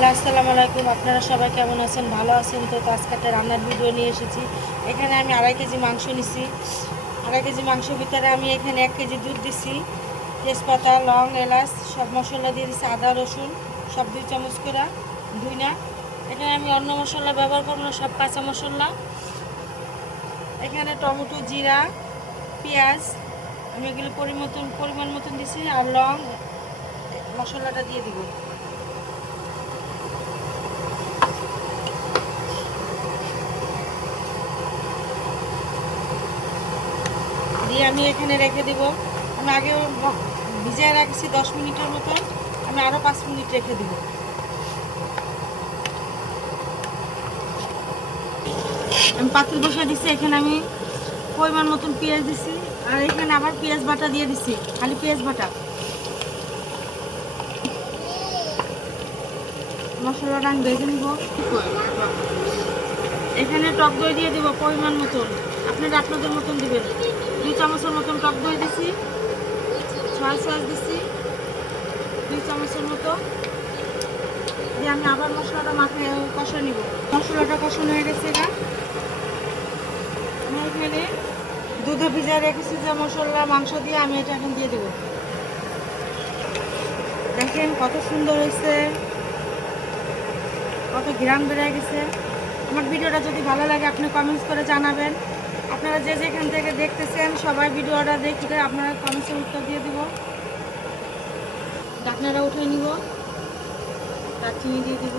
Hello, আসসালামু আলাইকুম। আপনারা সবাই কেমন আছেন? ভালো আছেন তো? আজকে একটা রান্নার ভিডিও নিয়ে এসেছি। এখানে আমি 2.5 কেজি মাংস নিছি। 2.5 কেজি মাংসের ভিতরে আমি এখানে 1 কেজি দুধ দিছি, তেজপাতা, লং, এলাচ সব মশলা দিয়ে দিছি, আদা রসুন সব 2 চামচ করে, ধুইনা। এখানে আমি অন্য মশলা ব্যবহার করব না, সব কাঁচা মশলা। এখানে টমেটো, জিরা, পেঁয়াজ আমি এগুলো পরিমাণ মতন দিছি, আর লং মশলাটা দিয়ে দিব। দিয়ে আমি এখানে রেখে দেব। আমি আগে ভিজিয়ে রাখছি 10 মিনিটের মতন, আমি আরও 5 মিনিট রেখে দেব। আমি পাতিল বসিয়ে দিচ্ছি, এখানে আমি পরিমাণ মতন পেঁয়াজ দিছি, আর এখানে আবার পেঁয়াজ বাটা দিয়ে দিছি, খালি পেঁয়াজ বাটা। মশলাটা আমি ভেজে নিব। এখানে টক দই দিয়ে দেবো পরিমাণ মতন, আপনারা আপনাদের মতন দিবেন। 2 চামচের মতন টক দই দিছি, সয়া সস দিছি 2 চামচের মতো। দিয়ে আমি আবার মশলাটা মাখিয়ে কষা নিব। মশলাটা কষানো হয়ে গেছে। এটা আমি এখানে দুধে ভিজিয়ে রেখেছি যে মশলা, মাংস দিয়ে আমি এটা এখন দিয়ে দেবো। দেখেন কত সুন্দর হয়েছে, কত গ্রাম বেড়ে গেছে। আমার ভিডিওটা যদি ভালো লাগে আপনি কমেন্টস করে জানাবেন। আপনারা যে যেখান থেকে দেখতেছেন সবাই ভিডিওটা দেখে আপনারা কমেন্টসের উত্তর দিয়ে দিব। ঢাকনাটা উঠে নিব, দারচিনি দিয়ে দিব,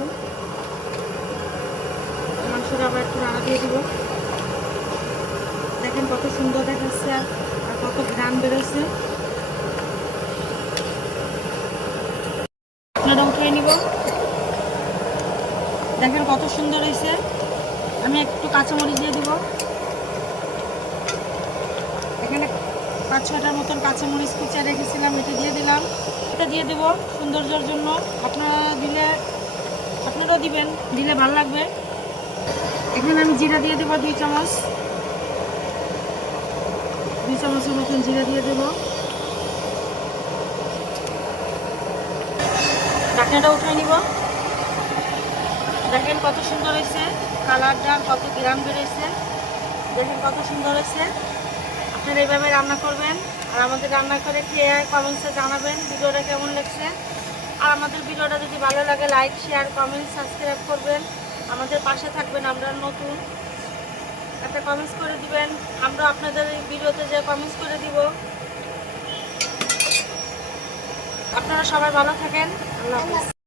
মাংসটা আবার একটু নাড়া দিয়ে দিব। দেখেন কত সুন্দর দেখাচ্ছে আর কত গ্রাম বেরোচ্ছে। ঢাকনাটা উঠিয়ে নিব। দেখেন কত সুন্দর হয়েছে। আমি একটু কাঁচামরিচ দিয়ে দিব। এখানে 5-6টার মতন কাঁচামরিচ কুচিয়ে রেখেছিলাম, এটা দিয়ে দিলাম। এটা দিয়ে দেবো সৌন্দর্যের জন্য, আপনারাও দিবেন, দিলে ভালো লাগবে। এখানে আমি জিরা দিয়ে দেবো 2 চামচ, 2 চামচের মতন জিরা দিয়ে দেবো। ঢাকনাটা উঠিয়ে নিব। দেখেন কত সুন্দর হয়েছে কালারটা, কত গ্রাম বেরোয়েছে। দেখেন কত সুন্দর হয়েছে। আপনারা এইভাবে রান্না করবেন আর আমাদের রান্না করে খেয়ে কমেন্টসে জানাবেন ভিডিওটা কেমন লাগছে। আর আমাদের ভিডিওটা যদি ভালো লাগে লাইক, শেয়ার, কমেন্ট, সাবস্ক্রাইব করবেন, আমাদের পাশে থাকবেন। আমরা নতুন একটা কমেন্টস করে দিবেন, আমরা আপনাদের এই ভিডিওতে যে কমেন্টস করে দিব। আপনারা সবাই ভালো থাকেন। আল্লাহ হাফেজ।